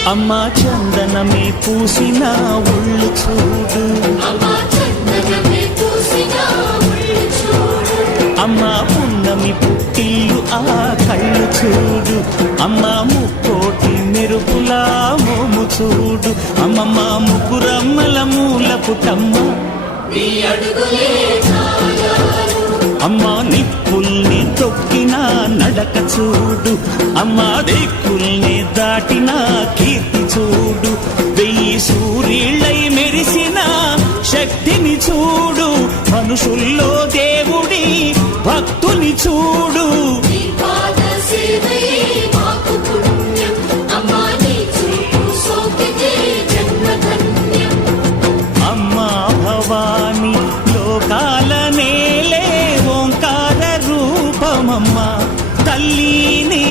అమ్మా చందనమే పూసిన ఒళ్ళు చూడు, అమ్మా పున్నమి పుట్టిల్లు ఆ కళ్ళు చూడు, అమ్మా ముక్కోటి మెరుపులా మోము చూడు, అమ్మమ్మ ముగ్గురమ్మల మూల పుటమ్మ అమ్మా నిప్పుల్ని తొక్కిన నడక చూడు, అమ్మా దిక్కుల్ని దాటిన కీర్తి చూడు, 1000 సూర్యుళ్ళై మెరిసిన శక్తిని చూడు, మనుషుల్లో దేవుడి భక్తుని చూడు.